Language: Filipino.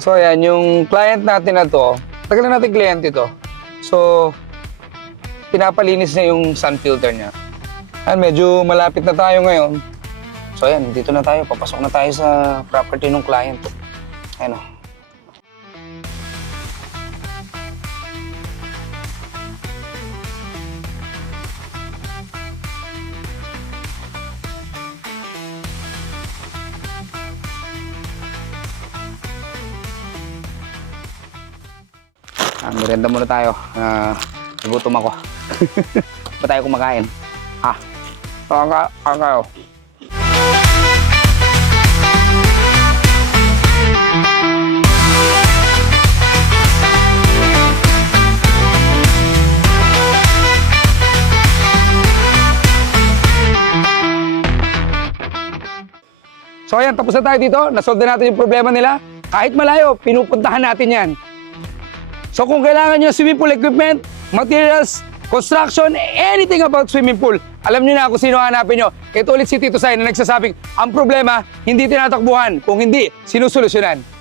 So ayan, yung client natin na to, tagal na natin client ito. So, pinapalinis na yung sun filter niya. Ayan, medyo malapit na tayo ngayon. So ayan, dito na tayo, papasok na tayo sa property ng client. Ayan o. Merenda muna tayo. Nagutom ako. Ba tayo kumakain? Ha? Kakayo. So ayan, tapos na tayo dito. Nasolve na natin yung problema nila. Kahit malayo, pinupuntahan natin yan. So kung kailangan nyo swimming pool equipment, materials, construction, anything about swimming pool, alam nyo na kung sino hanapin nyo. Ito ulit si Tito Sai na nagsasabing, ang problema, hindi tinatakbuhan. Kung hindi, sinusolusyonan.